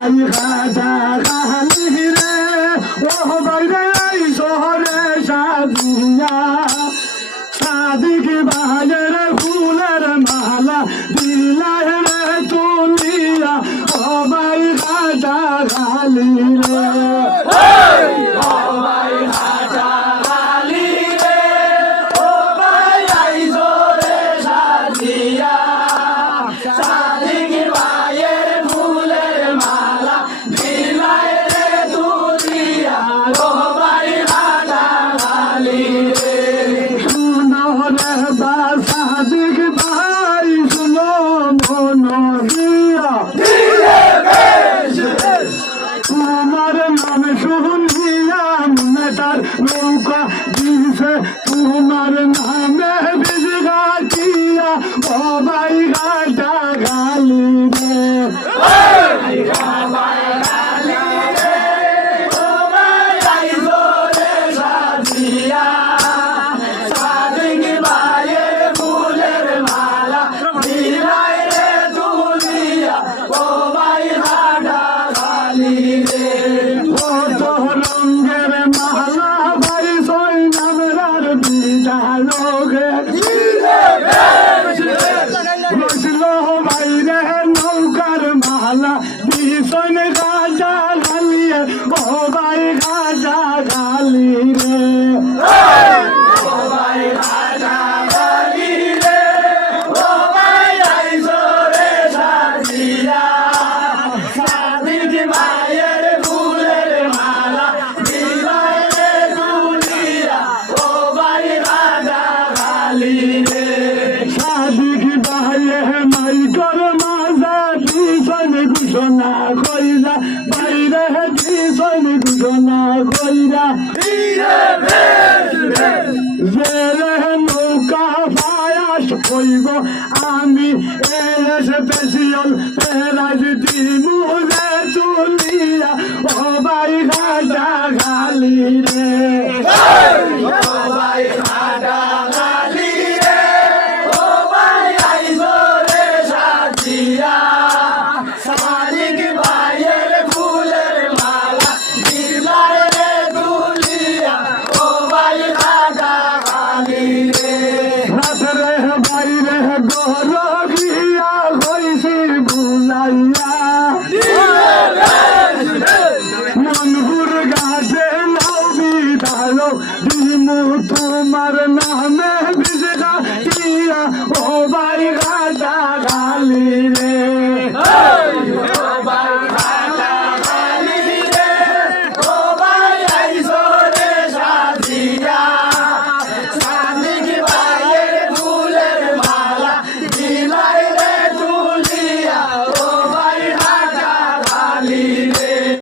খাজা খালি রে ও বাইরে শহরে সাজিয়া সাদিক ভাইয়ের ফুলের মালা দিলাই রে তুলিয়া ও ভাই খাজা খালি রে ও ভাই খাজা খালি রে ও ভাই আইজরে সাজিয়া সাদিক ভাইয়ের ফুলের মালা দিলাই রে তুলিয়া ও ভাই খাজা খালি রে শুনরে সাদিক ভাই শুনো মনোহিয়া তোমার নাম শুনিয়া তার নৌকা দিছে তোমার নামে বিজগা কিয়া ও ভাই ঘাটা গালি রে রঙের মালা ভাই সই নামরার বিদালোকে বসল বাইরে নৌকার মালা ভীষণ গাজা গালিয়ে ও ভাই গাজা গালি রে ও ভাই গাজা গালি রে ও ভাই আইসরে সাজিয়া সাদিক ভাইয়ের ফুলের মালা দিলাই রে তুলিয়া ও ভাই গাজা গালি রে সাদিক ভাইয়ের মাইকর মাজা ভীষণ ঘোষণা কইরা বাইরে ভীষণ ঘোষণা কইরা জেলে নৌকা পায়াস কইব আমি এসে পেশিয়ল ফেরাজ দিমু